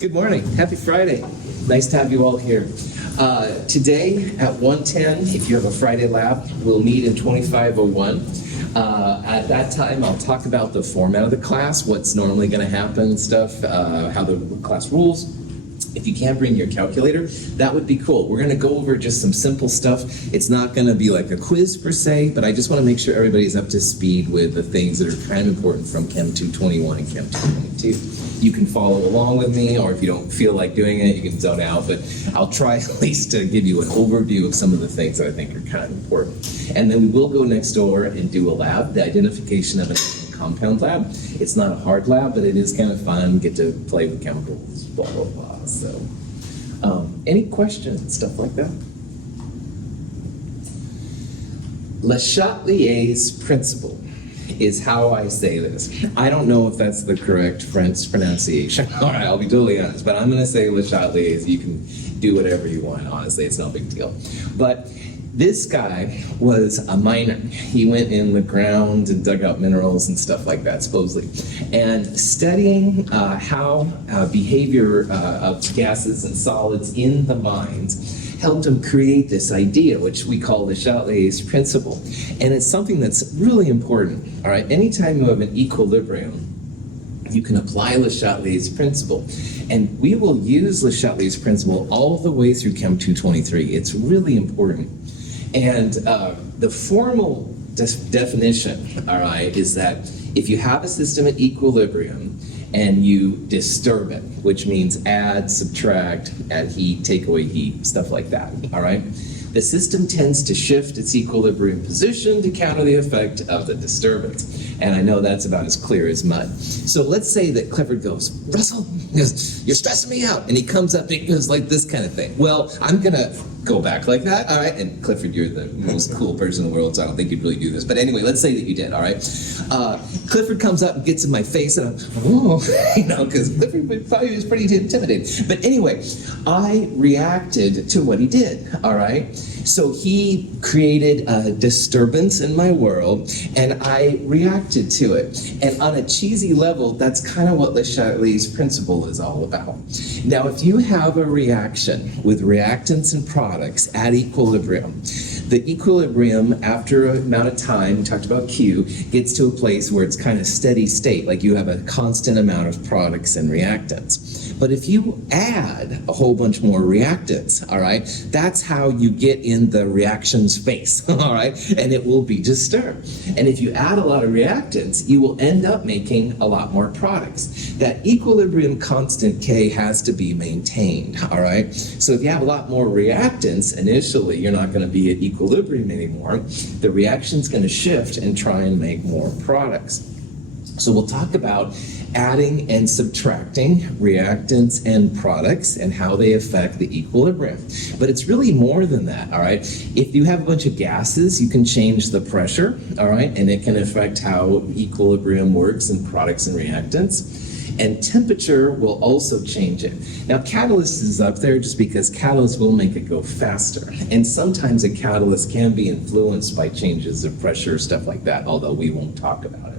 Good morning. Happy Friday. Nice to have you all here. Today at 1:10, if you have a Friday lab, we'll meet in 2501. At that time, I'll talk about the format of the class, what's normally going to happen, stuff, how the class rules. If you can't bring your calculator, that would be cool. We're going to go over just some simple stuff. It's not going to be like a quiz per se, but I just want to make sure everybody's up to speed with the things that are kind of important from Chem 221 and Chem 222. You can follow along with me, or if you don't feel like doing it, you can zone out, but I'll try at least to give you an overview of some of the things that I think are kind of important. And then we will go next door and do a lab, the identification of an compound lab. It's not a hard lab, but it is kind of fun, get to play with chemicals, blah, blah, blah. So, any questions, stuff like that? Le Chatelier's principle is how I say this. I don't know if that's the correct French pronunciation. All right, I'll be totally honest, but I'm going to say Le Chatelier's. You can do whatever you want, honestly. It's no big deal. But this guy was a miner. He went in the ground and dug out minerals and stuff like that, supposedly. And studying how behavior of gases and solids in the mines helped him create this idea, which we call the Chatelier's principle. And it's something that's really important, all right? Anytime you have an equilibrium, you can apply Le Chatelier's principle. And we will use Le Chatelier's principle all the way through Chem 223. It's really important. And the formal definition, all right, is that if you have a system at equilibrium and you disturb it, which means add, subtract, add heat, take away heat, stuff like that, all right? The system tends to shift its equilibrium position to counter the effect of the disturbance. And I know that's about as clear as mud. So let's say that Clifford goes, Russell, you're stressing me out. And he comes up and he goes like this kind of thing. Well, I'm going to go back like that, all right? And Clifford, you're the most cool person in the world, so I don't think you'd really do this. But anyway, let's say that you did, all right? Clifford comes up and gets in my face, and I'm, because Clifford probably was pretty intimidating. But anyway, I reacted to what he did, all right? So he created a disturbance in my world, and I reacted to it. And on a cheesy level, that's kind of what Le Chatelier's principle is all about. Now, if you have a reaction with reactants and products at equilibrium, the equilibrium, after an amount of time, we talked about Q, gets to a place where it's kind of steady state, like you have a constant amount of products and reactants. But if you add a whole bunch more reactants, all right, that's how you get in the reaction space, all right, and it will be disturbed. And if you add a lot of reactants, you will end up making a lot more products. That equilibrium constant K has to be maintained, all right? So if you have a lot more reactants, initially you're not going to be at equilibrium anymore. The reaction's going to shift and try and make more products. So we'll talk about adding and subtracting reactants and products and how they affect the equilibrium. But it's really more than that, all right? If you have a bunch of gases, you can change the pressure, all right? And it can affect how equilibrium works in products and reactants. And temperature will also change it. Now, catalyst is up there just because catalyst will make it go faster. And sometimes a catalyst can be influenced by changes of pressure, stuff like that, although we won't talk about it.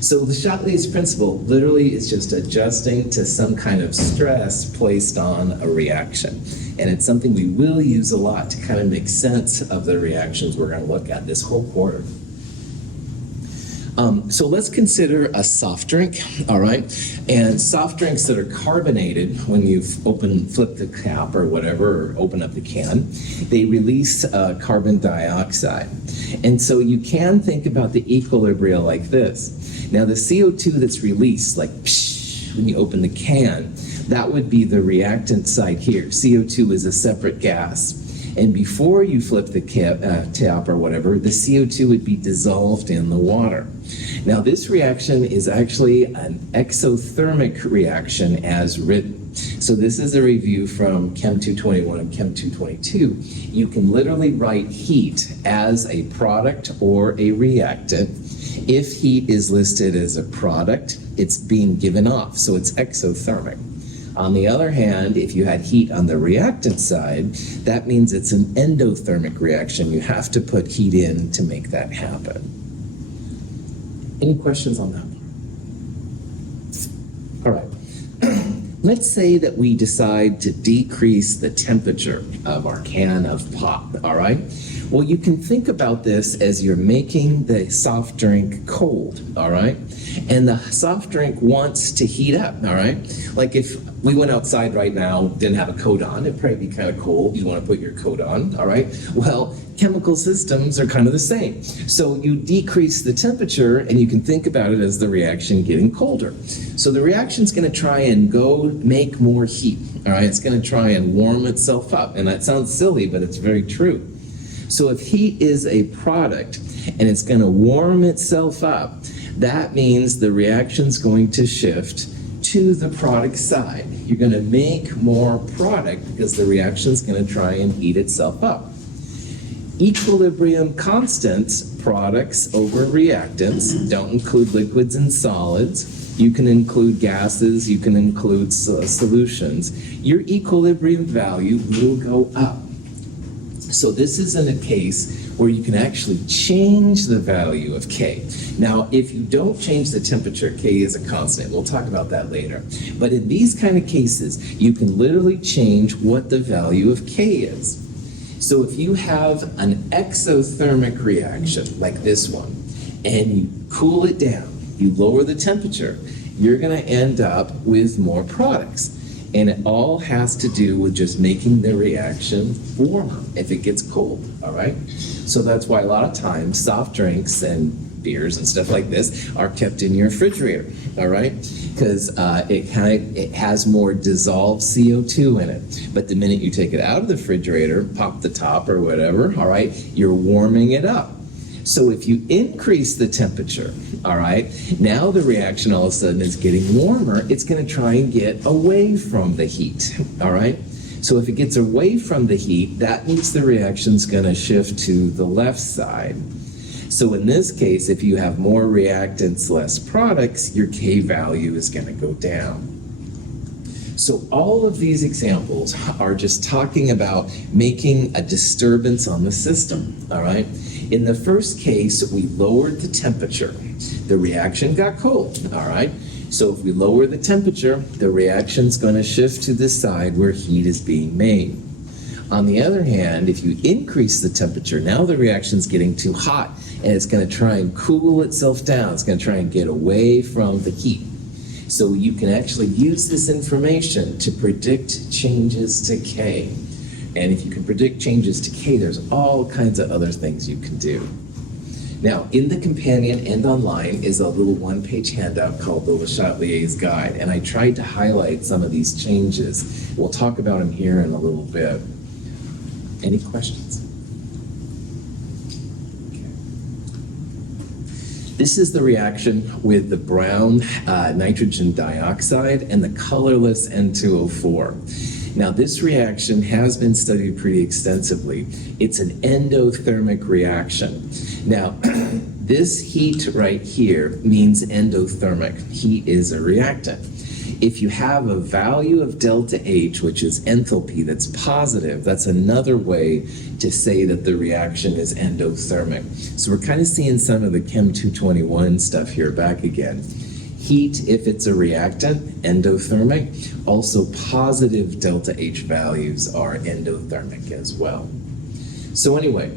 So the Chatelier's principle literally is just adjusting to some kind of stress placed on a reaction. And it's something we will use a lot to kind of make sense of the reactions we're going to look at this whole quarter. So let's consider a soft drink, all right? And soft drinks that are carbonated, when you flip the cap or whatever, or open up the can, they release carbon dioxide. And so you can think about the equilibria like this. Now the CO2 that's released, like psh, when you open the can, that would be the reactant side here. CO2 is a separate gas. And before you flip the tap or whatever, the CO2 would be dissolved in the water. Now this reaction is actually an exothermic reaction as written. So this is a review from Chem 221 and Chem 222. You can literally write heat as a product or a reactant. If heat is listed as a product, it's being given off, so it's exothermic. On the other hand, if you had heat on the reactant side, that means it's an endothermic reaction. You have to put heat in to make that happen. Any questions on that? All right. let's say that we decide to decrease the temperature of our can of pop, all right? Well, you can think about this as you're making the soft drink cold, all right? And the soft drink wants to heat up, all right? Like if we went outside right now, didn't have a coat on, it'd probably be kind of cold. You want to put your coat on, all right? Well, chemical systems are kind of the same. So you decrease the temperature, and you can think about it as the reaction getting colder. So the reaction's going to try and go make more heat, all right? It's going to try and warm itself up. And that sounds silly, but it's very true. So if heat is a product and it's going to warm itself up, that means the reaction's going to shift to the product side. You're going to make more product because the reaction's going to try and heat itself up. Equilibrium constants, products over reactants, don't include liquids and solids. You can include gases, you can include solutions. Your equilibrium value will go up. So this isn't a case where you can actually change the value of K. Now, if you don't change the temperature, K is a constant. We'll talk about that later. But in these kind of cases, you can literally change what the value of K is. So if you have an exothermic reaction like this one, and you cool it down, you lower the temperature, you're going to end up with more products. And it all has to do with just making the reaction warmer if it gets cold, all right? So that's why a lot of times soft drinks and beers and stuff like this are kept in your refrigerator, all right? Because it has more dissolved CO2 in it. But the minute you take it out of the refrigerator, pop the top or whatever, all right, you're warming it up. So if you increase the temperature, all right, now the reaction all of a sudden is getting warmer. It's going to try and get away from the heat, all right? So if it gets away from the heat, that means the reaction's going to shift to the left side. So in this case, if you have more reactants, less products, your K value is going to go down. So all of these examples are just talking about making a disturbance on the system, all right? In the first case, we lowered the temperature. The reaction got cold, all right? So if we lower the temperature, the reaction's going to shift to the side where heat is being made. On the other hand, if you increase the temperature, now the reaction's getting too hot, and it's going to try and cool itself down. It's going to try and get away from the heat. So you can actually use this information to predict changes to K. And if you can predict changes to K, there's all kinds of other things you can do. Now, in the companion and online is a little one-page handout called the Le Chatelier's Guide, and I tried to highlight some of these changes. We'll talk about them here in a little bit. Any questions? Okay. This is the reaction with the brown nitrogen dioxide and the colorless N2O4. Now, this reaction has been studied pretty extensively. It's an endothermic reaction. Now, this heat right here means endothermic. Heat is a reactant. If you have a value of delta H, which is enthalpy, that's positive, that's another way to say that the reaction is endothermic. So we're kind of seeing some of the Chem 221 stuff here back again. Heat, if it's a reactant, endothermic. Also positive delta H values are endothermic as well. So anyway,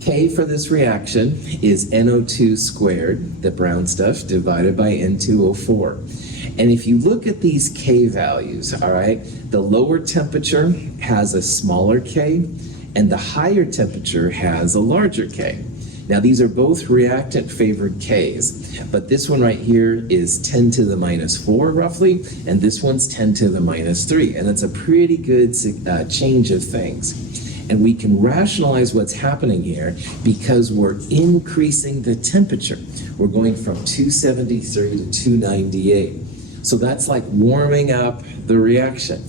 K for this reaction is NO2 squared, the brown stuff, divided by N2O4. And if you look at these K values, all right, the lower temperature has a smaller K, and the higher temperature has a larger K. Now, these are both reactant-favored Ks, but this one right here is 10 to the minus 4, roughly, and this one's 10 to the minus 3, and it's a pretty good change of things. And we can rationalize what's happening here because we're increasing the temperature. We're going from 273 to 298. So that's like warming up the reaction.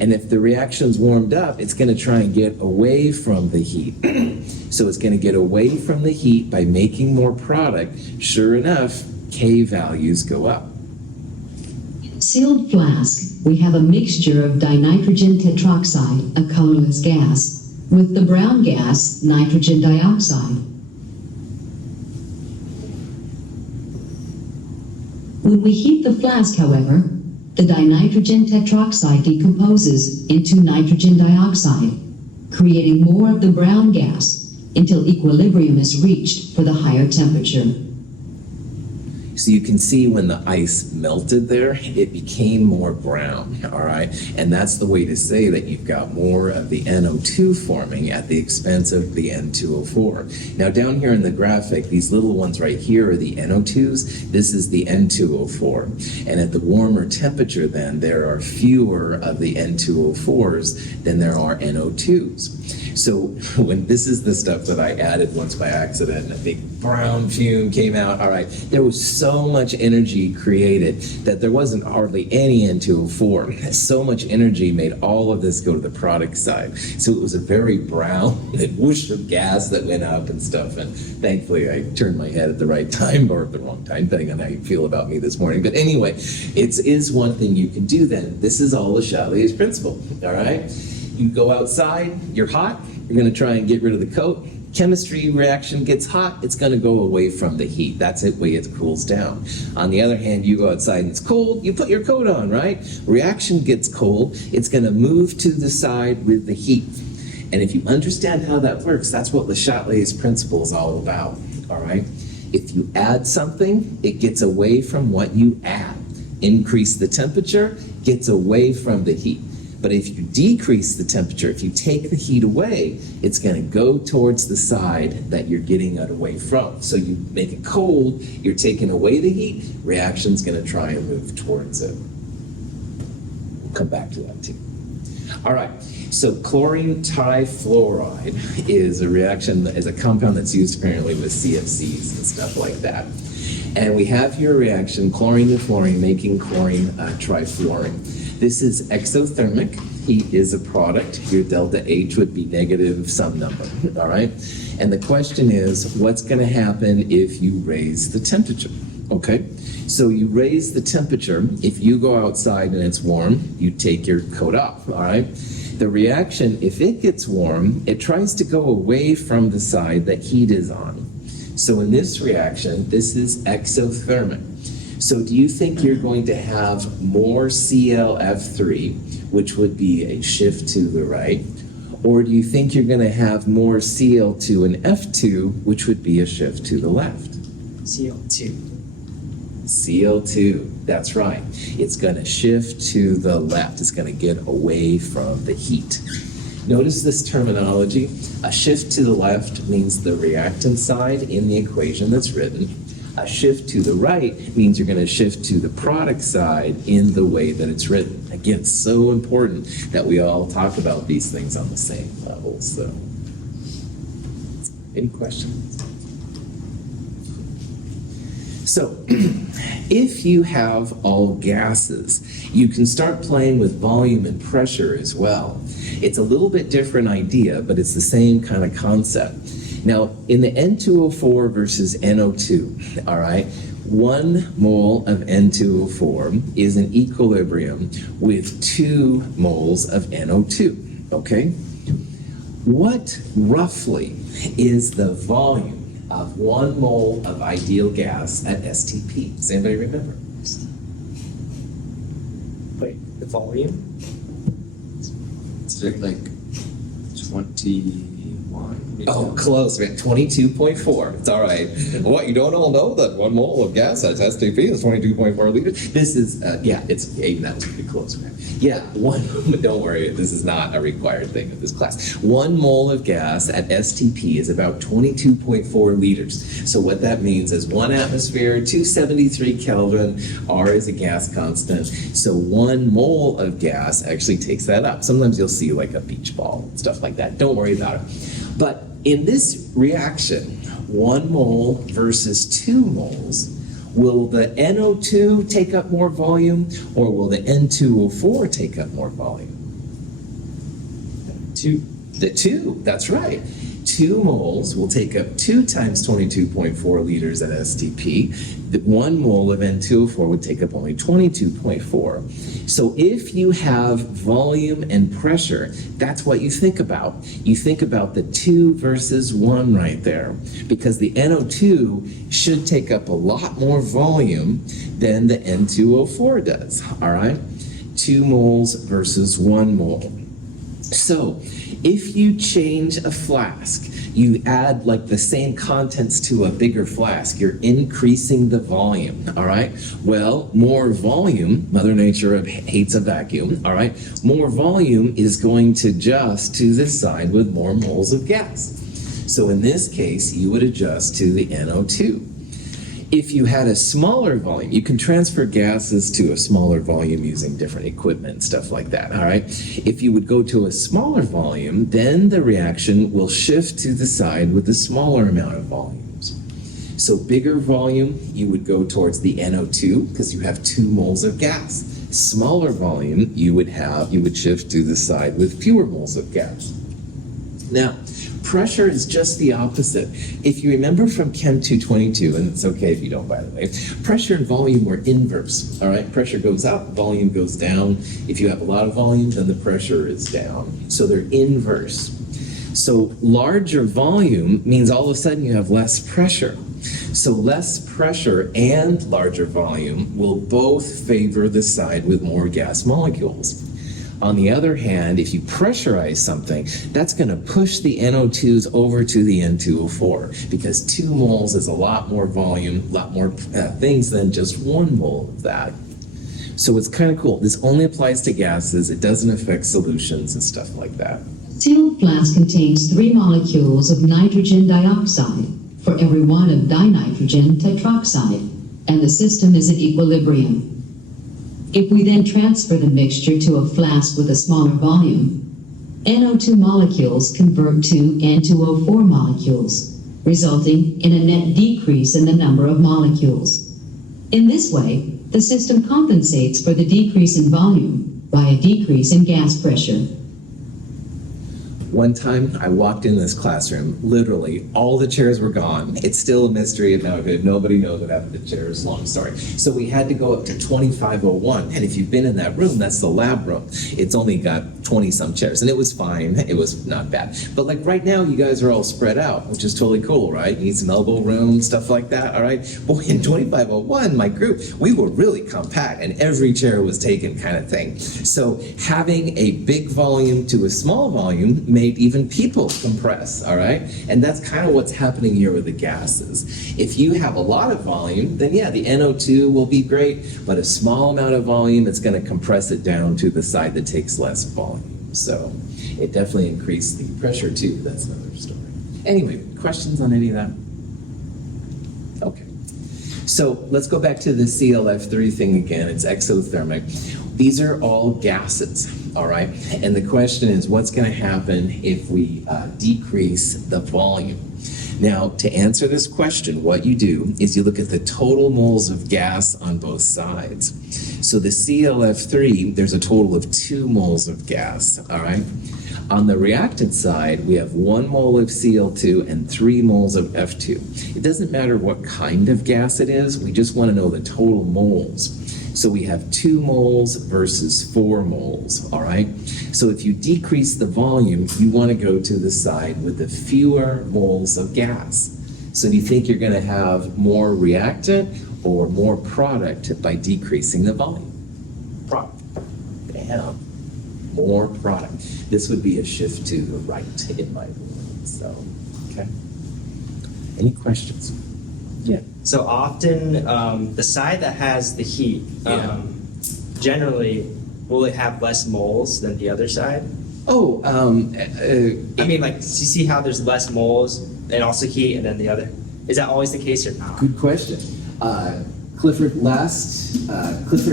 And if the reaction's warmed up, it's going to try and get away from the heat. So it's going to get away from the heat by making more product. Sure enough, K values go up. Sealed flask, we have a mixture of dinitrogen tetroxide, a colorless gas, with the brown gas, nitrogen dioxide. When we heat the flask, however, The dinitrogen tetroxide decomposes into nitrogen dioxide, creating more of the brown gas until equilibrium is reached for the higher temperature. So you can see when the ice melted there, it became more brown, all right? And that's the way to say that you've got more of the NO2 forming at the expense of the N2O4. Now down here in the graphic, these little ones right here are the NO2s. This is the N2O4. And at the warmer temperature then, there are fewer of the N2O4s than there are NO2s. So when this is the stuff that I added once by accident and a big brown fume came out, all right, there was so much energy created that there wasn't hardly any N2O4. So much energy made all of this go to the product side. So it was a very brown whoosh of gas that went up and stuff. And thankfully I turned my head at the right time or at the wrong time, depending on how you feel about me this morning. But anyway, it is one thing you can do then. This is all the Chatelier's principle, all right? You go outside, you're hot, you're going to try and get rid of the coat. Chemistry reaction gets hot, it's going to go away from the heat. That's the way it cools down. On the other hand, you go outside and it's cold, you put your coat on, right? Reaction gets cold, it's going to move to the side with the heat. And if you understand how that works, that's what Le Chatelier's principle is all about, all right? If you add something, it gets away from what you add. Increase the temperature, gets away from the heat. But if you decrease the temperature, if you take the heat away, it's going to go towards the side that you're getting it away from. So you make it cold, you're taking away the heat, reaction's going to try and move towards it. We'll come back to that too. All right, so chlorine trifluoride is a reaction, is a compound that's used apparently with CFCs and stuff like that. And we have here a reaction, chlorine to fluorine, making chlorine trifluorine. This is exothermic. Heat is a product. Your delta H would be negative some number, all right? And the question is, what's going to happen if you raise the temperature, okay? So you raise the temperature. If you go outside and it's warm, you take your coat off, all right? The reaction, if it gets warm, it tries to go away from the side that heat is on. So in this reaction, this is exothermic. So do you think you're going to have more ClF3, which would be a shift to the right? Or do you think you're going to have more Cl2 and F2, which would be a shift to the left? Cl2. Cl2, that's right. It's going to shift to the left. It's going to get away from the heat. Notice this terminology. A shift to the left means the reactant side in the equation that's written. A shift to the right means you're going to shift to the product side in the way that it's written. Again, it's so important that we all talk about these things on the same level. So, any questions? So, if you have all gases, you can start playing with volume and pressure as well. It's a little bit different idea, but it's the same kind of concept. Now, in the N2O4 versus NO2, all right, 1 mole of N2O4 is in equilibrium with 2 moles of NO2, okay? What roughly is the volume of 1 mole of ideal gas at STP? Does anybody remember? Wait, the volume? Is it like 21? Oh, close, man. 22.4. It's all right. What, you don't all know that 1 mole of gas at STP is 22.4 liters? This is, yeah, it's, even that was pretty close, man. Yeah, don't worry, this is not a required thing of this class. 1 mole of gas at STP is about 22.4 liters. So what that means is 1 atmosphere, 273 Kelvin, R is a gas constant. So 1 mole of gas actually takes that up. Sometimes you'll see like a beach ball and stuff like that. Don't worry about it. But in this reaction, 1 mole versus 2 moles, will the NO2 take up more volume or will the N2O4 take up more volume? 2. The 2, that's right. 2 moles will take up 2 times 22.4 liters at STP. The 1 mole of N2O4 would take up only 22.4. So if you have volume and pressure, that's what you think about. You think about the 2 versus 1 right there, because the NO2 should take up a lot more volume than the N2O4 does, all right? 2 moles versus 1 mole. So if you change a flask, you add like the same contents to a bigger flask, you're increasing the volume, all right? Well, more volume, Mother Nature hates a vacuum, all right? More volume is going to adjust to this side with more moles of gas. So in this case, you would adjust to the NO2. If you had a smaller volume, you can transfer gases to a smaller volume using different equipment, stuff like that, all right? If you would go to a smaller volume, then the reaction will shift to the side with the smaller amount of volumes. So bigger volume, you would go towards the NO2 because you have 2 moles of gas. Smaller volume, you would shift to the side with fewer moles of gas. Now, pressure is just the opposite. If you remember from Chem 222, and it's okay if you don't, by the way, pressure and volume were inverse, all right? Pressure goes up, volume goes down. If you have a lot of volume, then the pressure is down. So they're inverse. So larger volume means all of a sudden you have less pressure. So less pressure and larger volume will both favor the side with more gas molecules. On the other hand, if you pressurize something, that's going to push the NO2s over to the N2O4 because 2 moles is a lot more volume, a lot more things than just 1 mole of that. So it's kind of cool. This only applies to gases. It doesn't affect solutions and stuff like that. A sealed flask contains 3 molecules of nitrogen dioxide for every 1 of dinitrogen tetroxide, and the system is at equilibrium. If we then transfer the mixture to a flask with a smaller volume, NO2 molecules convert to N2O4 molecules, resulting in a net decrease in the number of molecules. In this way, the system compensates for the decrease in volume by a decrease in gas pressure. One time I walked in this classroom, literally all the chairs were gone. It's still a mystery of how good. Nobody knows what happened to chairs, long story. So we had to go up to 2501. And if you've been in that room, that's the lab room. It's only got 20 some chairs and it was fine. It was not bad. But like right now you guys are all spread out, which is totally cool, right? You need some elbow room, stuff like that, all right? Boy, in 2501, my group, we were really compact and every chair was taken kind of thing. So having a big volume to a small volume made even people compress, all right? And that's kind of what's happening here with the gases. If you have a lot of volume, then yeah, the NO2 will be great, but a small amount of volume, it's going to compress it down to the side that takes less volume. So it definitely increased the pressure too. That's another story. Anyway, questions on any of that? Okay. So let's go back to the CLF3 thing again. It's exothermic. These are all gases, all right? And the question is, what's going to happen if we decrease the volume? Now, to answer this question, what you do is you look at the total moles of gas on both sides. So the CLF3, there's a total of 2 moles of gas, all right? On the reactant side, we have 1 mole of Cl2 and 3 moles of F2. It doesn't matter what kind of gas it is, we just want to know the total moles. So we have 2 moles versus 4 moles, all right? So if you decrease the volume, you want to go to the side with the fewer moles of gas. So do you think you're going to have more reactant or more product by decreasing the volume? Product. Damn. More product. This would be a shift to the right in my opinion. So, okay. Any questions? Yeah. So often, the side that has the heat, generally, will it have less moles than the other side? Oh, I mean, like, you see how there's less moles and also heat, and then the other. Is that always the case or not? good question. Clifford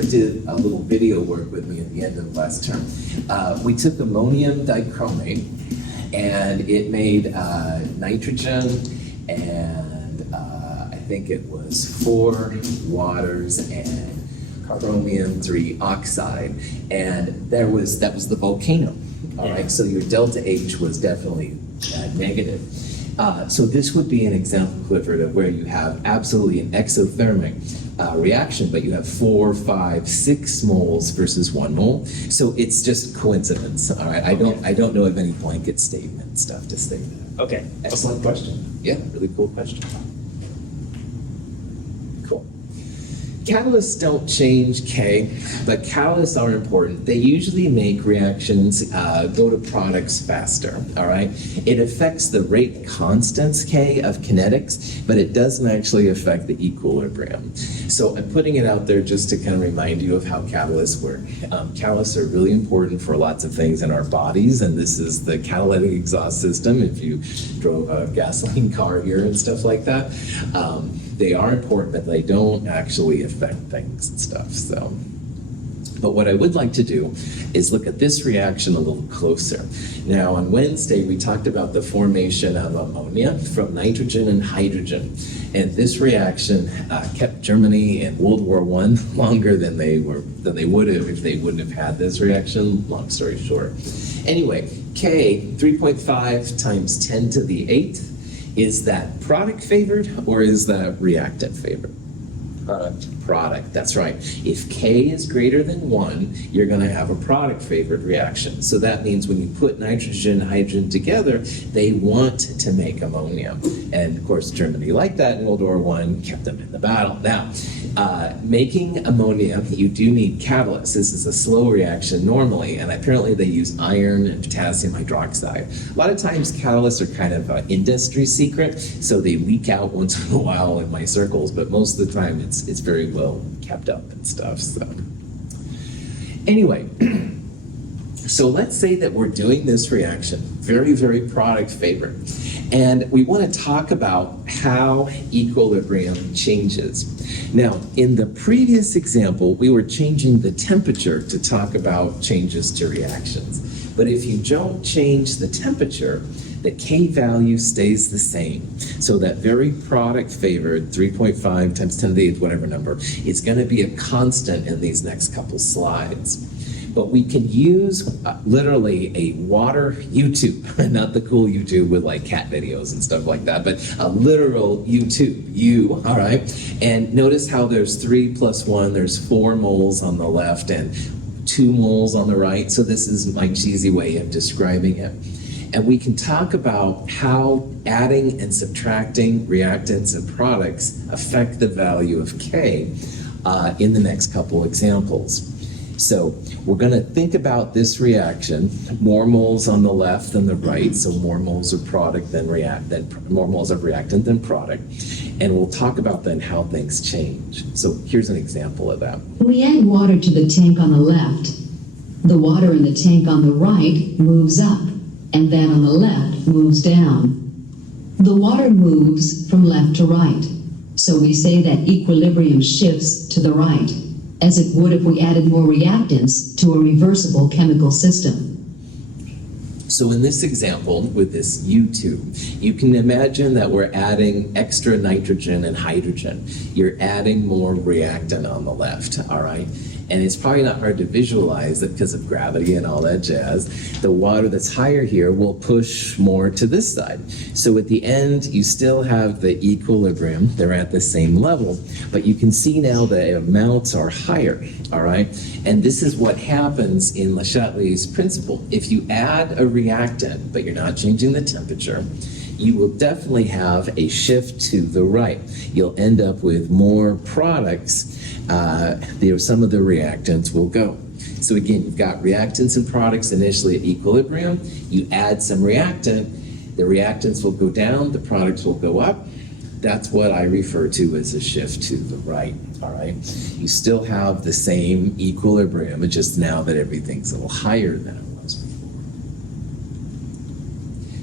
did a little video work with me at the end of last term. We took ammonium dichromate and it made nitrogen and I think it was 4 waters and chromium 3 oxide, and that was the volcano. All right, so your delta H was definitely negative. So this would be an example, Clifford, of where you have absolutely an exothermic reaction, but you have 4, 5, 6 moles versus 1 mole. So it's just coincidence. All right. I don't know of any blanket statement stuff to say that. Okay. Excellent question. Yeah, really cool question. Cool. Catalysts don't change K, but catalysts are important. They usually make reactions go to products faster, all right? It affects the rate constants, K, of kinetics, but it doesn't actually affect the equilibrium. So I'm putting it out there just to kind of remind you of how catalysts work. Catalysts are really important for lots of things in our bodies, and this is the catalytic exhaust system if you drove a gasoline car here and stuff like that. They are important, but they don't actually affect things and stuff. So, but what I would like to do is look at this reaction a little closer. Now, on Wednesday, we talked about the formation of ammonia from nitrogen and hydrogen. And this reaction kept Germany in World War I longer than they would have if they wouldn't have had this reaction. Long story short. Anyway, K, 3.5 times 10 to the 8th. Is that product favored or is that reactant favored? Product, that's right. If K is greater than 1, you're going to have a product favored reaction. So that means when you put nitrogen and hydrogen together, they want to make ammonia. And of course, Germany liked that in World War I, kept them in the battle. Now, making ammonia, you do need catalysts. This is a slow reaction normally, and apparently they use iron and potassium hydroxide. A lot of times catalysts are kind of an industry secret, so they leak out once in a while in my circles, but most of the time it's very well kept up and stuff. So anyway, so let's say that we're doing this reaction, very, very product favored, and we want to talk about how equilibrium changes. Now, in the previous example, we were changing the temperature to talk about changes to reactions. But if you don't change the temperature, the K value stays the same. So that very product favored 3.5 times 10 to the 8th, whatever number, is going to be a constant in these next couple slides. But we can use literally a water YouTube, not the cool YouTube with like cat videos and stuff like that, but a literal YouTube, all right? And notice how there's 3 plus 1, there's 4 moles on the left and 2 moles on the right. So this is my cheesy way of describing it. And we can talk about how adding and subtracting reactants and products affect the value of K in the next couple examples. So we're going to think about this reaction, more moles on the left than the right, so more moles of product than more moles of reactant than product. And we'll talk about then how things change. So here's an example of that. When we add water to the tank on the left, the water in the tank on the right moves up, and then on the left moves down. The water moves from left to right, so we say that equilibrium shifts to the right, as it would if we added more reactants to a reversible chemical system. So in this example, with this U2, you can imagine that we're adding extra nitrogen and hydrogen. You're adding more reactant on the left, all right? And it's probably not hard to visualize that because of gravity and all that jazz, the water that's higher here will push more to this side. So at the end, you still have the equilibrium. They're at the same level, but you can see now the amounts are higher, all right? And this is what happens in Le Chatelier's principle. If you add a reactant, but you're not changing the temperature, you will definitely have a shift to the right. You'll end up with more products. Some of the reactants will go. So again, you've got reactants and products initially at equilibrium. You add some reactant, the reactants will go down, the products will go up. That's what I refer to as a shift to the right, all right? You still have the same equilibrium, it's just now that everything's a little higher than it was before.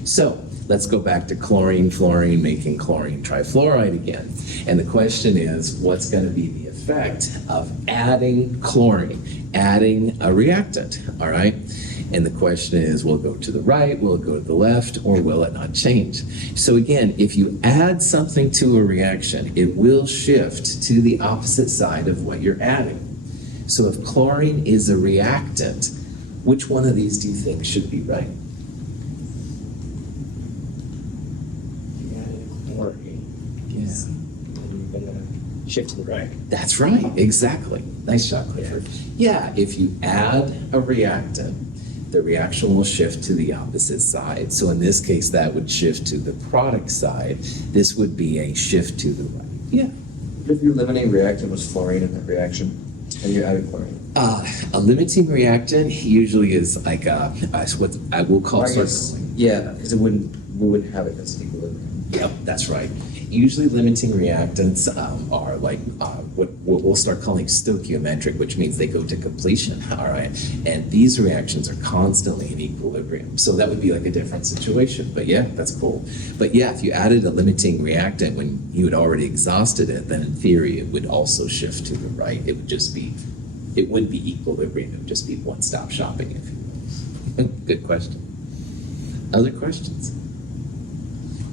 So, let's go back to chlorine, fluorine, making chlorine trifluoride again. And the question is, what's going to be the effect of adding chlorine, adding a reactant, all right? And the question is, will it go to the right, will it go to the left, or will it not change? So again, if you add something to a reaction, it will shift to the opposite side of what you're adding. So if chlorine is a reactant, which one of these do you think should be right? shift to the right. That's right, exactly. Nice shot, Clifford. Yeah, if you add a reactant, the reaction will shift to the opposite side. So in this case, that would shift to the product side. This would be a shift to the right. Yeah. If your limiting reactant was fluorine in that reaction, and you added chlorine. A limiting reactant usually is like what I will call I guess, circling. yeah, because we wouldn't have it as equilibrium. Yep, that's right. Usually limiting reactants are like what we'll start calling stoichiometric, which means they go to completion, all right? And these reactions are constantly in equilibrium. So that would be like a different situation, but yeah, that's cool. But yeah, if you added a limiting reactant when you had already exhausted it, then in theory it would also shift to the right. It would be equilibrium. It would just be one-stop shopping, if you will. Good question. Other questions?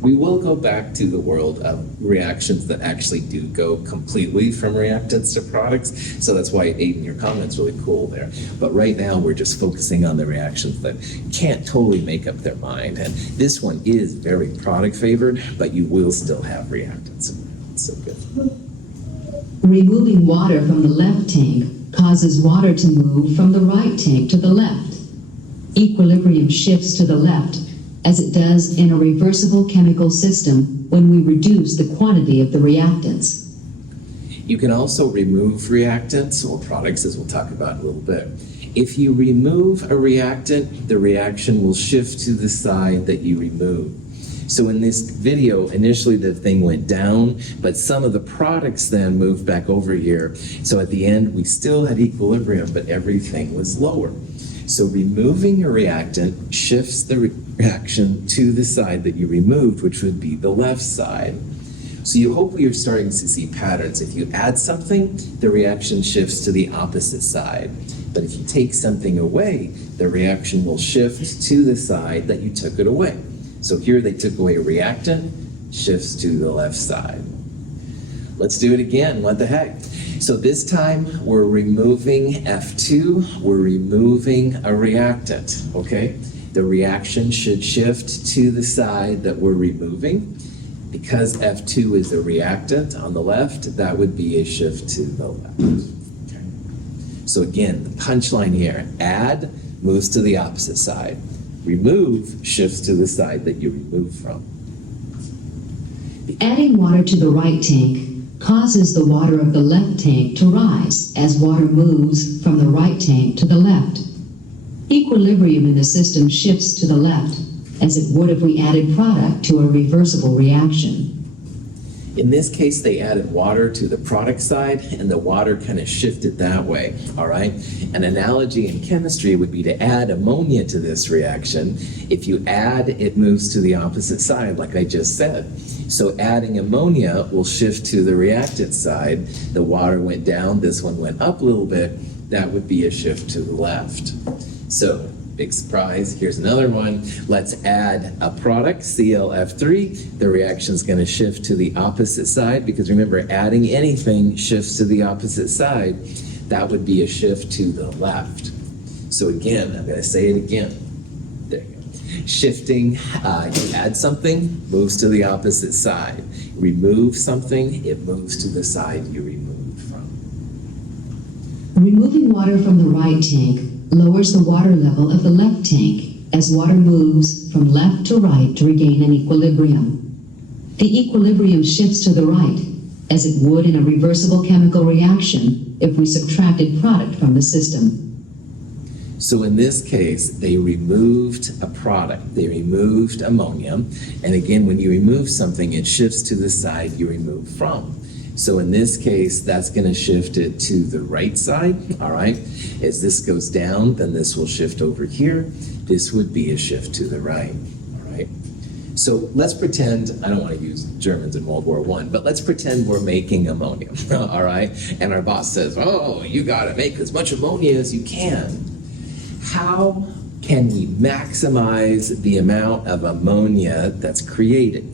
We will go back to the world of reactions that actually do go completely from reactants to products. So that's why, Aiden, your comment's really cool there. But right now, we're just focusing on the reactions that can't totally make up their mind. And this one is very product favored, but you will still have reactants. So good. Removing water from the left tank causes water to move from the right tank to the left. Equilibrium shifts to the left, as it does in a reversible chemical system when we reduce the quantity of the reactants. You can also remove reactants or products, as we'll talk about in a little bit. If you remove a reactant, the reaction will shift to the side that you remove. So in this video, initially the thing went down, but some of the products then moved back over here. So at the end, we still had equilibrium, but everything was lower. So removing a reactant shifts the reaction to the side that you removed, which would be the left side. So you hopefully you're starting to see patterns. If you add something, the reaction shifts to the opposite side. But if you take something away, the reaction will shift to the side that you took it away. So here they took away a reactant, shifts to the left side. Let's do it again, what the heck? So this time we're removing F2, we're removing a reactant, okay? The reaction should shift to the side that we're removing. Because F2 is a reactant on the left, that would be a shift to the left. Okay. So again, the punchline here, add moves to the opposite side. Remove shifts to the side that you remove from. Adding water to the right tank causes the water of the left tank to rise as water moves from the right tank to the left. Equilibrium in the system shifts to the left, as it would if we added product to a reversible reaction. In this case, they added water to the product side, and the water kind of shifted that way, all right? An analogy in chemistry would be to add ammonia to this reaction. If you add, it moves to the opposite side, like I just said. So adding ammonia will shift to the reactant side. The water went down, this one went up a little bit. That would be a shift to the left. So, big surprise, here's another one. Let's add a product, ClF3. The reaction's gonna shift to the opposite side because remember, adding anything shifts to the opposite side. That would be a shift to the left. So again, I'm gonna say it again. There you go. Shifting, you add something, moves to the opposite side. Remove something, it moves to the side you removed from. Removing water from the right tank lowers the water level of the left tank as water moves from left to right to regain an equilibrium. The equilibrium shifts to the right, as it would in a reversible chemical reaction if we subtracted product from the system. So in this case, they removed a product. They removed ammonia. And again, when you remove something, it shifts to the side you remove from. So in this case, that's going to shift it to the right side, all right? As this goes down, then this will shift over here. This would be a shift to the right, all right? So let's pretend, I don't want to use Germans in World War I, but let's pretend we're making ammonia, all right? And our boss says, oh, you got to make as much ammonia as you can. How can we maximize the amount of ammonia that's created?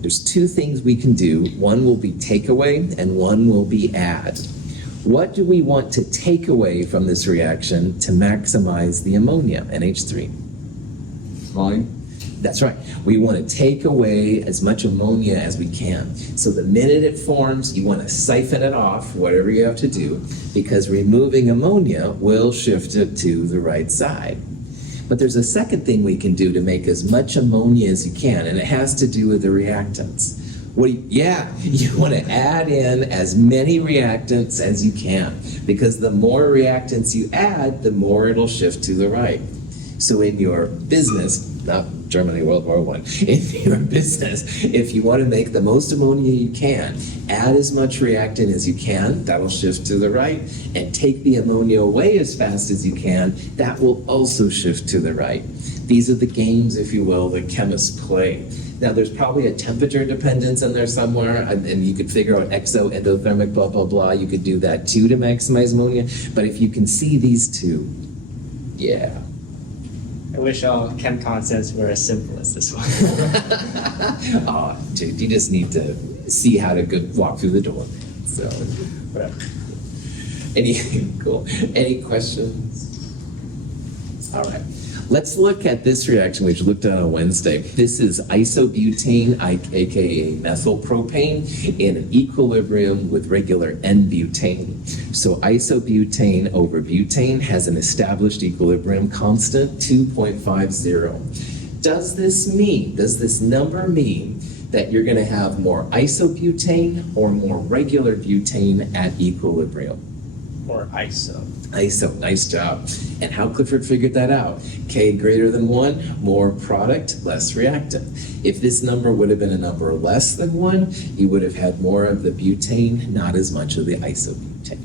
There's two things we can do. One will be take away and one will be add. What do we want to take away from this reaction to maximize the ammonia, NH3? Volume? That's right. We want to take away as much ammonia as we can. So the minute it forms, you want to siphon it off, whatever you have to do, because removing ammonia will shift it to the right side. But there's a second thing we can do to make as much ammonia as you can, and it has to do with the reactants. You want to add in as many reactants as you can, because the more reactants you add, the more it'll shift to the right. So in your business, not Germany World War I, in your business, if you want to make the most ammonia you can, add as much reactant as you can, that'll shift to the right, and take the ammonia away as fast as you can, that will also shift to the right. These are the games, if you will, that chemists play. Now, there's probably a temperature dependence in there somewhere, and you could figure out endothermic, blah, blah, blah. You could do that too to maximize ammonia. But if you can see these two, yeah. I wish all chem concepts were as simple as this one. Oh, dude, you just need to see how to walk through the door. So, Whatever. Any questions? All right. Let's look at this reaction which we looked at on Wednesday. This is isobutane, aka methylpropane, in an equilibrium with regular N-butane. So isobutane over butane has an established equilibrium constant, 2.50. Does this number mean that you're going to have more isobutane or more regular butane at equilibrium? Or ISO. ISO, nice job. And how Clifford figured that out? K greater than 1, more product, less reactant. If this number would have been a number less than 1, you would have had more of the butane, not as much of the isobutane.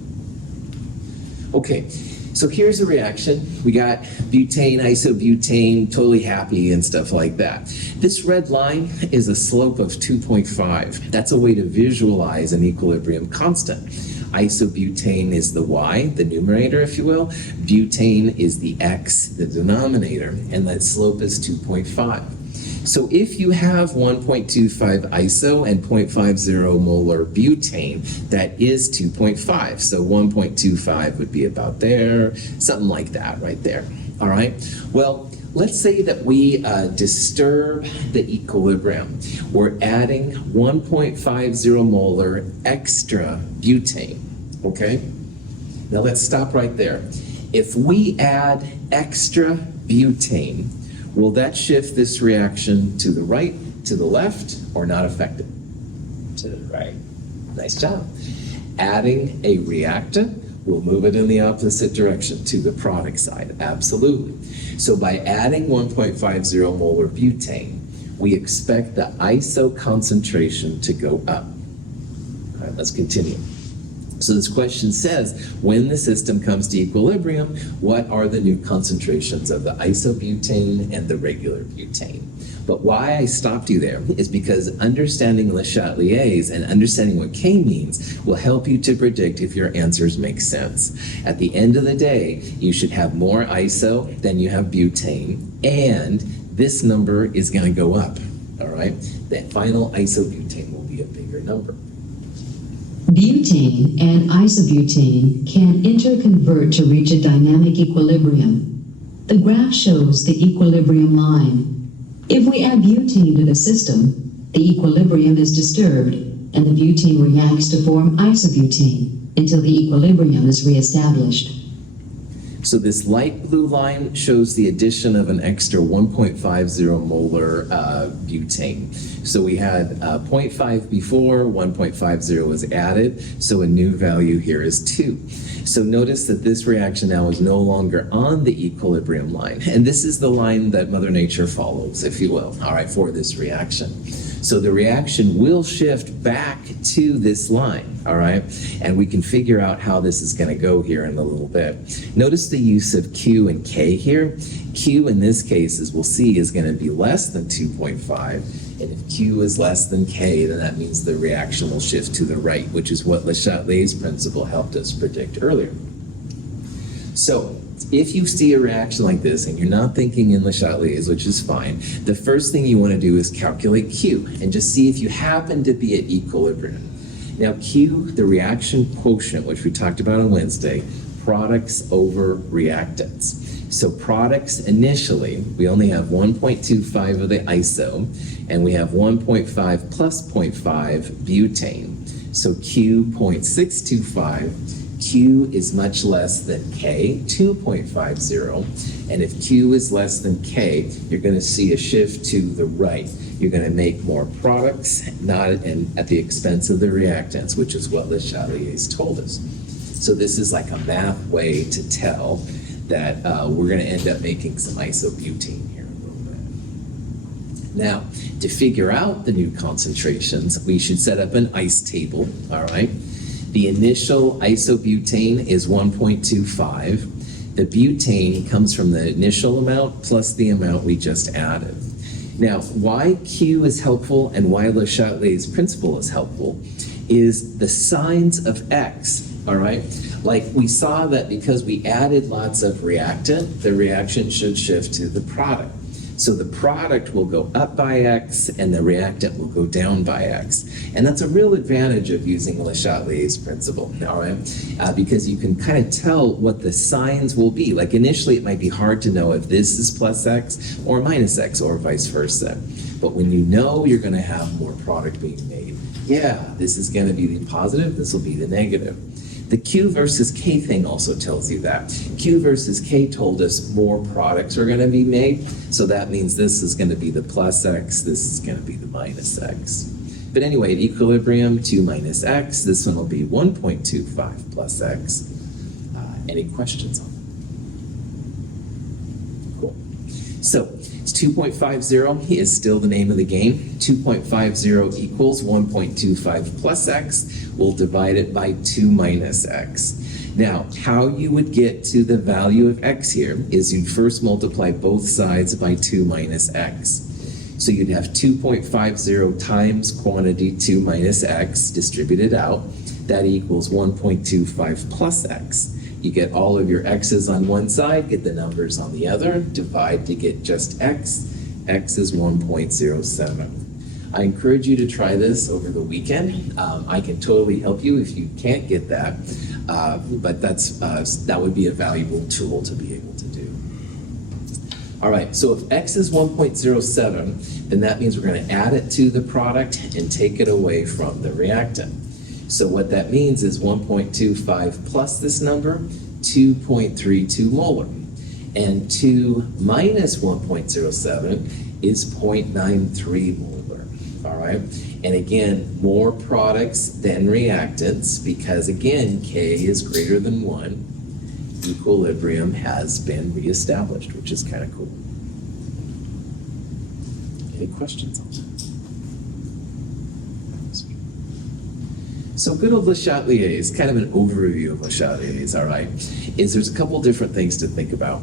Okay, so here's a reaction. We got butane, isobutane, totally happy and stuff like that. This red line is a slope of 2.5. That's a way to visualize an equilibrium constant. Isobutane is the y, the numerator, if you will. Butane is the x, the denominator, and that slope is 2.5. So if you have 1.25 iso and 0.50 molar butane, that is 2.5. So 1.25 would be about there, something like that right there. All right? Well, let's say that we disturb the equilibrium. We're adding 1.50 molar extra butane, okay? Now let's stop right there. If we add extra butane, will that shift this reaction to the right, to the left, or not affect it? To the right. Nice job. Adding a reactant will move it in the opposite direction to the product side, absolutely. So by adding 1.50 molar butane, we expect the iso concentration to go up. All right, let's continue. So this question says, when the system comes to equilibrium, what are the new concentrations of the isobutane and the regular butane? But why I stopped you there is because understanding Le Chatelier's and understanding what K means will help you to predict if your answers make sense. At the end of the day, you should have more iso than you have butane, and this number is going to go up, all right? The final isobutane will be a bigger number. Butane and isobutane can interconvert to reach a dynamic equilibrium. The graph shows the equilibrium line. If we add butane to the system, the equilibrium is disturbed, and the butane reacts to form isobutane until the equilibrium is reestablished. So this light blue line shows the addition of an extra 1.50 molar butane. So we had 0.5 before, 1.50 was added, so a new value here is 2. So notice that this reaction now is no longer on the equilibrium line. And this is the line that Mother Nature follows, if you will, all right, for this reaction. So the reaction will shift back to this line, all right? And we can figure out how this is going to go here in a little bit. Notice the use of Q and K here. Q in this case, as we'll see, is going to be less than 2.5. And if Q is less than K, then that means the reaction will shift to the right, which is what Le Chatelier's principle helped us predict earlier. So if you see a reaction like this and you're not thinking in Le Chatelier's, which is fine, the first thing you want to do is calculate Q and just see if you happen to be at equilibrium. Now Q, the reaction quotient, which we talked about on Wednesday, products over reactants. So products initially, we only have 1.25 of the iso, and we have 1.5 plus 0.5 butane. So Q 0.625, Q is much less than K, 2.50. And if Q is less than K, you're going to see a shift to the right. You're going to make more products, not at the expense of the reactants, which is what Le Chatelier's told us. So this is like a math way to tell that we're going to end up making some isobutane here in a little bit. Now, to figure out the new concentrations, we should set up an ice table, all right? The initial isobutane is 1.25. The butane comes from the initial amount plus the amount we just added. Now, why Q is helpful and why Le Chatelier's principle is helpful is the signs of X, all right? Like we saw that because we added lots of reactant, the reaction should shift to the product. So the product will go up by X and the reactant will go down by X. And that's a real advantage of using Le Chatelier's principle, all right? Because you can kind of tell what the signs will be. Like initially it might be hard to know if this is plus X or minus X or vice versa. But when you know you're going to have more product being made, yeah, this is going to be the positive, this will be the negative. The Q versus K thing also tells you that. Q versus K told us more products are going to be made, so that means this is going to be the plus X, this is going to be the minus X. But anyway, at equilibrium, 2 minus X, this one will be 1.25 plus X. Any questions on that? Cool. So, it's 2.50 is still the name of the game. 2.50 equals 1.25 plus X. We'll divide it by 2 minus X. Now, how you would get to the value of X here is you'd first multiply both sides by 2 minus X. So you'd have 2.50 times quantity 2 minus X distributed out. That equals 1.25 plus X. You get all of your X's on one side, get the numbers on the other, divide to get just X. X is 1.07. I encourage you to try this over the weekend. I can totally help you if you can't get that, but that would be a valuable tool to be able to do. All right, so if X is 1.07, then that means we're going to add it to the product and take it away from the reactant. So what that means is 1.25 plus this number, 2.32 molar. And 2 minus 1.07 is 0.93 molar, all right? And again, more products than reactants because again, K is greater than 1. Equilibrium has been reestablished, which is kind of cool. Any questions on that? So good old Le Chatelier's, kind of an overview of Le Chatelier's, all right, is there's a couple different things to think about.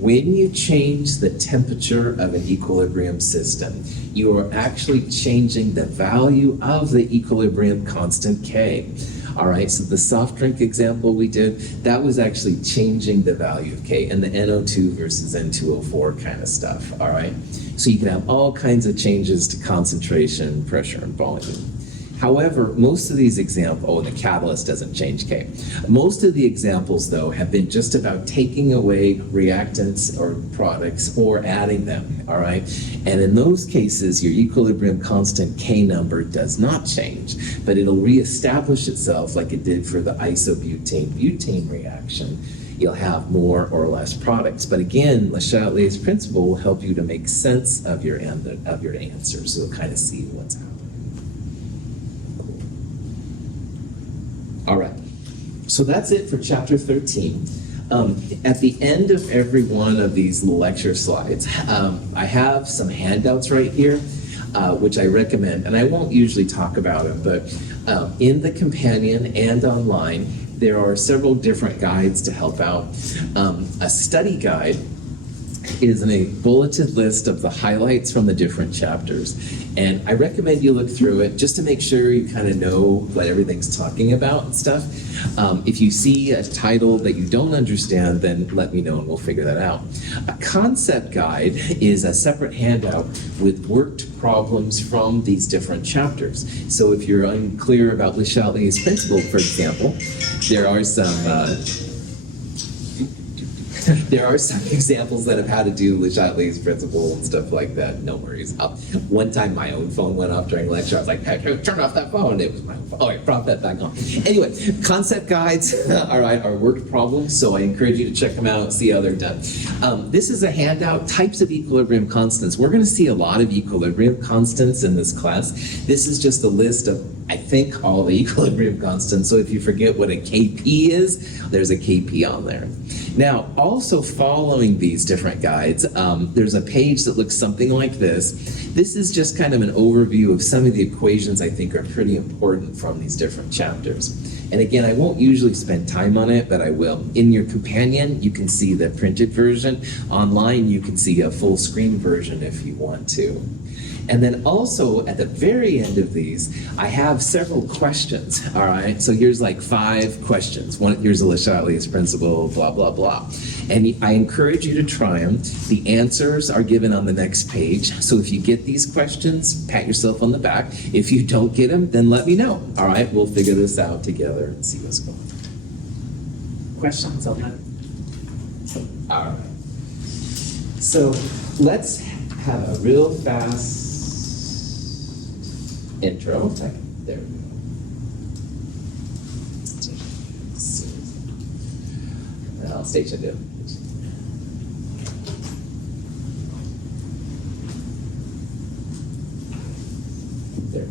When you change the temperature of an equilibrium system, you are actually changing the value of the equilibrium constant K. All right, so the soft drink example we did, that was actually changing the value of K and the NO2 versus N2O4 kind of stuff, all right? So you can have all kinds of changes to concentration, pressure, and volume. However, most of these examples, the catalyst doesn't change K. Most of the examples, though, have been just about taking away reactants or products or adding them, all right? And in those cases, your equilibrium constant K number does not change, but it'll reestablish itself like it did for the isobutane-butane reaction. You'll have more or less products. But again, Le Chatelier's principle will help you to make sense of your answer, so you'll kind of see what's happening. All right, so that's it for chapter 13. At the end of every one of these lecture slides, I have some handouts right here, which I recommend, and I won't usually talk about them, but in the companion and online, there are several different guides to help out. A study guide is a bulleted list of the highlights from the different chapters. And I recommend you look through it just to make sure you kind of know what everything's talking about and stuff. If you see a title that you don't understand, then let me know and we'll figure that out. A concept guide is a separate handout with worked problems from these different chapters. So if you're unclear about Le Chatelier's principle, for example, there are some There are some examples that have had to do with Chatelier's principle and stuff like that. No worries. One time my own phone went off during lecture. I was like, hey, turn off that phone. It was my phone. Oh, I brought that back on. Anyway, concept guides, all right, are worked problems, so I encourage you to check them out, see how they're done. This is a handout, types of equilibrium constants. We're going to see a lot of equilibrium constants in this class. This is just a list of, I think, all the equilibrium constants. So if you forget what a Kp is, there's a Kp on there. Now, also following these different guides, there's a page that looks something like this. This is just kind of an overview of some of the equations I think are pretty important from these different chapters. And again, I won't usually spend time on it, but I will. In your companion, you can see the printed version. Online, you can see a full screen version if you want to. And then also at the very end of these, I have several questions, all right? So here's like 5 questions. Here's the Le Chatelier's principle, blah, blah, blah. And I encourage you to try them. The answers are given on the next page. So if you get these questions, pat yourself on the back. If you don't get them, then let me know, all right? We'll figure this out together and see what's going on. Questions on that? All right. So let's have a real fast intro. There we go. I'll station it. There.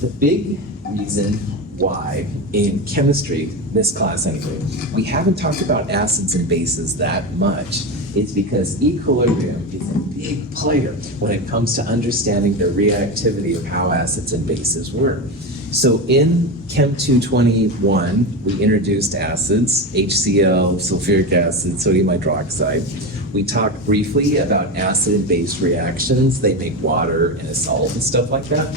The big reason why in chemistry, this class anyway, we haven't talked about acids and bases that much. It's because equilibrium is a big player when it comes to understanding the reactivity of how acids and bases work. So in Chem 221, we introduced acids, HCl, sulfuric acid, sodium hydroxide. We talked briefly about acid and base reactions. They make water and a salt and stuff like that.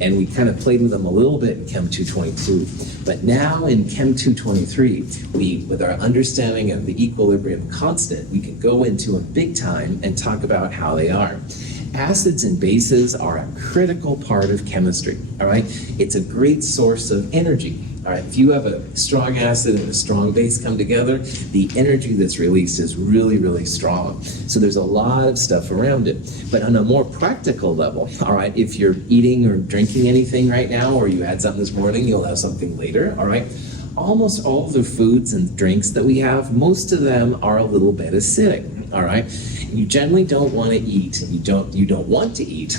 And we kind of played with them a little bit in Chem 222. But now in Chem 223, with our understanding of the equilibrium constant, we can go into them big time and talk about how they are. Acids and bases are a critical part of chemistry, all right? It's a great source of energy, all right? If you have a strong acid and a strong base come together, the energy that's released is really, really strong. So there's a lot of stuff around it. But on a more practical level, all right, if you're eating or drinking anything right now, or you had something this morning, you'll have something later, all right? Almost all of the foods and drinks that we have, most of them are a little bit acidic, all right? You generally don't want to eat, you don't want to eat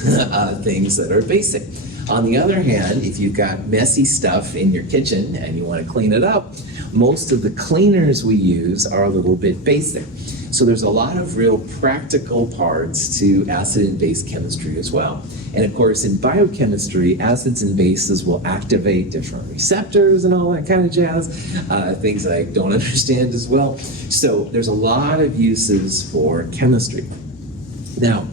things that are basic. On the other hand, if you've got messy stuff in your kitchen and you want to clean it up, most of the cleaners we use are a little bit basic. So there's a lot of real practical parts to acid and base chemistry as well. And of course, in biochemistry, acids and bases will activate different receptors and all that kind of jazz, things I don't understand as well. So there's a lot of uses for chemistry. Now,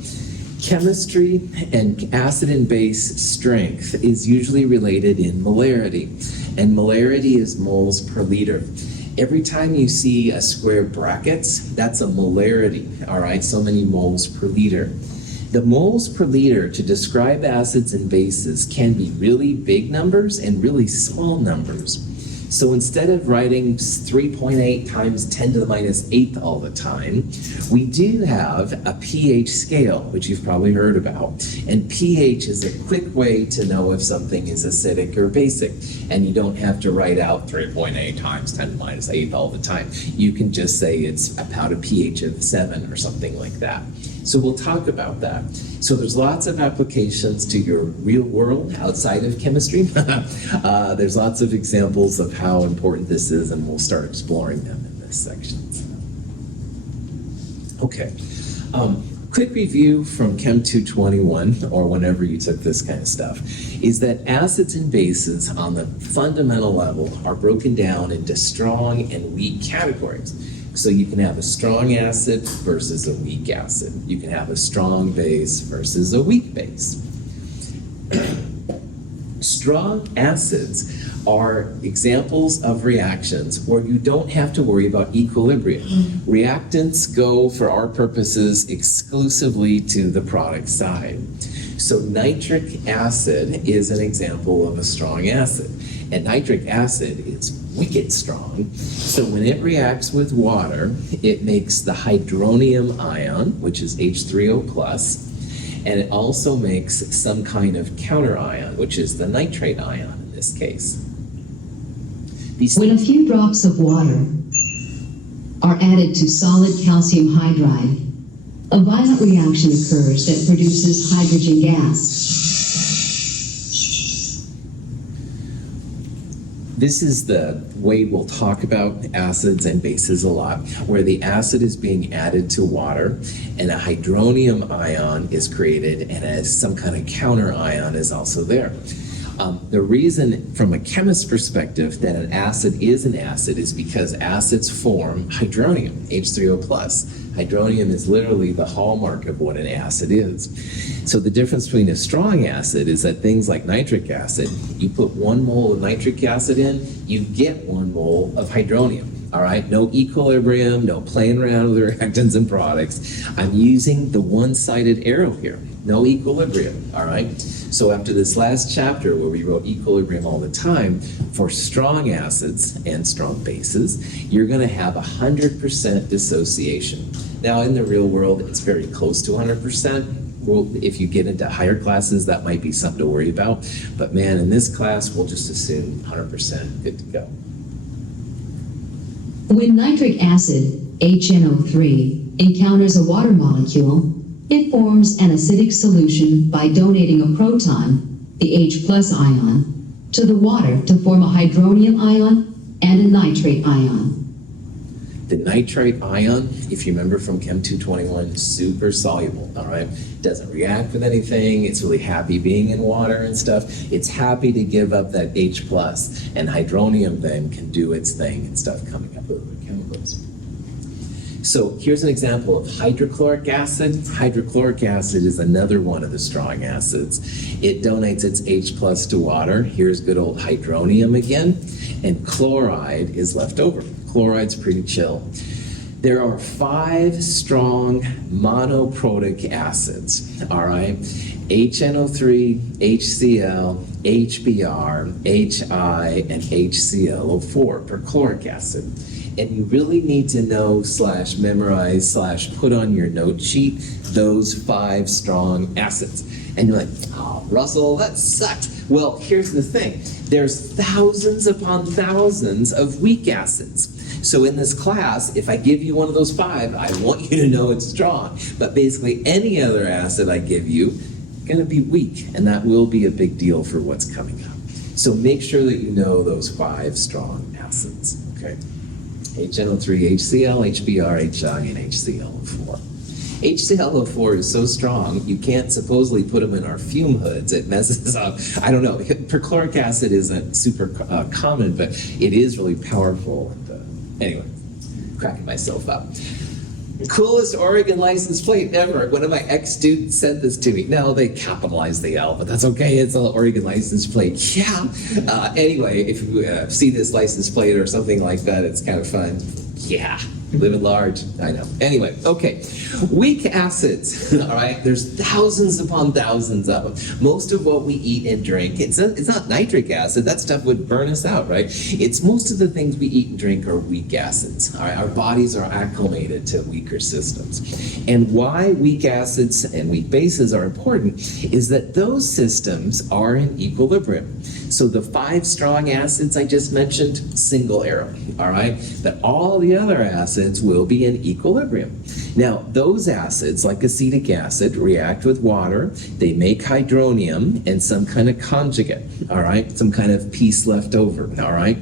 chemistry and acid and base strength is usually related in molarity, and molarity is moles per liter. Every time you see a square brackets, that's a molarity, all right? So many moles per liter. The moles per liter to describe acids and bases can be really big numbers and really small numbers. So instead of writing 3.8 times 10 to the minus 8th all the time, we do have a pH scale, which you've probably heard about. And pH is a quick way to know if something is acidic or basic. And you don't have to write out 3.8 times 10 to the minus 8th all the time. You can just say it's about a pH of 7 or something like that. So we'll talk about that. So there's lots of applications to your real world outside of chemistry. There's lots of examples of how important this is, and we'll start exploring them in this section. Okay. Quick review from Chem 221, or whenever you took this kind of stuff, is that acids and bases on the fundamental level are broken down into strong and weak categories. So you can have a strong acid versus a weak acid. You can have a strong base versus a weak base. Strong acids are examples of reactions where you don't have to worry about equilibrium. Reactants go, for our purposes, exclusively to the product side. So nitric acid is an example of a strong acid. And nitric acid is wicked strong. So when it reacts with water, it makes the hydronium ion, which is H3O+, and it also makes some kind of counter ion, which is the nitrate ion in this case. When a few drops of water are added to solid calcium hydride, a violent reaction occurs that produces hydrogen gas. This is the way we'll talk about acids and bases a lot, where the acid is being added to water and a hydronium ion is created, and as some kind of counter ion is also there. The reason from a chemist's perspective that an acid is because acids form hydronium, H3O+. Hydronium is literally the hallmark of what an acid is. So the difference between a strong acid is that things like nitric acid, you put 1 mole of nitric acid in, you get 1 mole of hydronium. All right, no equilibrium, no playing around with reactants and products. I'm using the one-sided arrow here, no equilibrium, all right? So after this last chapter where we wrote equilibrium all the time, for strong acids and strong bases, you're gonna have 100% dissociation. Now in the real world, it's very close to 100%. Well, if you get into higher classes, that might be something to worry about. But man, in this class, we'll just assume 100% good to go. When nitric acid, HNO3, encounters a water molecule, it forms an acidic solution by donating a proton, the H+ ion, to the water to form a hydronium ion and a nitrate ion. The nitrate ion, if you remember from Chem 221, is super soluble, all right? Doesn't react with anything. It's really happy being in water and stuff. It's happy to give up that H+, and hydronium then can do its thing and stuff coming up with the chemicals. So here's an example of hydrochloric acid. Hydrochloric acid is another one of the strong acids. It donates its H+ to water. Here's good old hydronium again, and chloride is left over. Chloride's pretty chill. There are 5 strong monoprotic acids, all right? HNO3, HCl, HBr, HI, and HClO4 perchloric acid. And you really need to know / memorize / put on your note sheet those 5 strong acids. And you're like, oh, Russell, that sucked. Well, here's the thing. There's thousands upon thousands of weak acids. So in this class, if I give you one of those 5, I want you to know it's strong. But basically any other acid I give you, going to be weak, and that will be a big deal for what's coming up. So make sure that you know those 5 strong acids, okay? HNO3, HCl, HBr, HI, and HClO4. HClO4 is so strong, you can't supposedly put them in our fume hoods. It messes up. I don't know. Perchloric acid isn't super common, but it is really powerful. Anyway, cracking myself up. Coolest Oregon license plate ever. One of my ex-students sent this to me. No, they capitalized the L, but that's okay. It's an Oregon license plate. Yeah. Anyway, if you see this license plate or something like that, it's kind of fun. Yeah. Living large. I know. Anyway, okay. Weak acids. All right. There's thousands upon thousands of them. Most of what we eat and drink, it's not nitric acid. That stuff would burn us out, right? It's most of the things we eat and drink are weak acids. All right. Our bodies are acclimated to weaker systems. And why weak acids and weak bases are important is that those systems are in equilibrium. So the 5 strong acids I just mentioned, single arrow. All right. But all the other acids will be in equilibrium. Now, those acids, like acetic acid, react with water. They make hydronium and some kind of conjugate, all right? Some kind of piece left over, all right?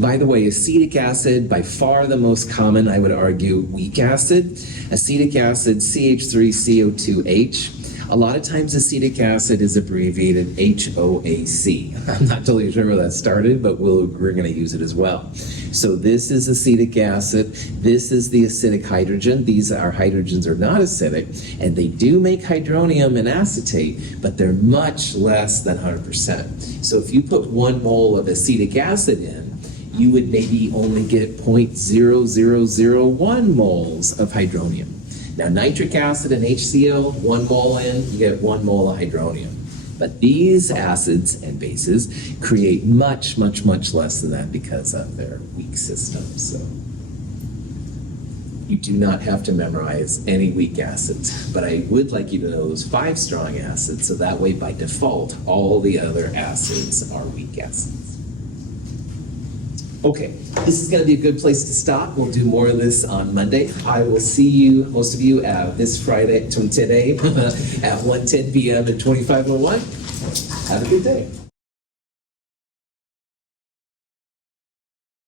By the way, acetic acid, by far the most common, I would argue, weak acid. Acetic acid, CH3CO2H. A lot of times acetic acid is abbreviated HOAC. I'm not totally sure where that started, but we're going to use it as well. So this is acetic acid. This is the acidic hydrogen. These are hydrogens are not acidic, and they do make hydronium and acetate, but they're much less than 100%. So if you put 1 mole of acetic acid in, you would maybe only get 0.0001 moles of hydronium. Now nitric acid and HCl, 1 mole in, you get 1 mole of hydronium. But these acids and bases create much, much, much less than that because of their weak systems. So you do not have to memorize any weak acids, but I would like you to know those 5 strong acids, so that way by default, all the other acids are weak acids. Okay, this is going to be a good place to stop. We'll do more of this on Monday. I will see you, most of you, this Friday, today, at 1:10 p.m. and 25:01. Have a good day.